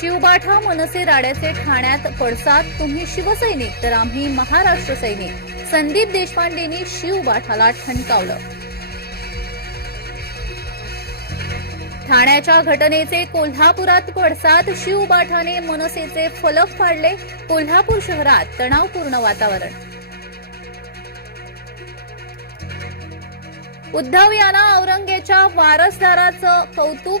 शिवबाठा मनसे राड्याचे ठाण्यात पडसाद. तुम्ही शिवसैनिक तर आम्ही महाराष्ट्र सैनिक. संदीप देशपांडेंनी शिवबाठाला ठणकावलं. ठाण्याच्या घटनेचे कोल्हापुरात पडसाद. शिवबाठाने मनसेचे फलक फाडले. कोल्हापूर शहरात तणावपूर्ण वातावरण. उद्धव यांना औरंगेच्या वारसदाराचं कौतुक.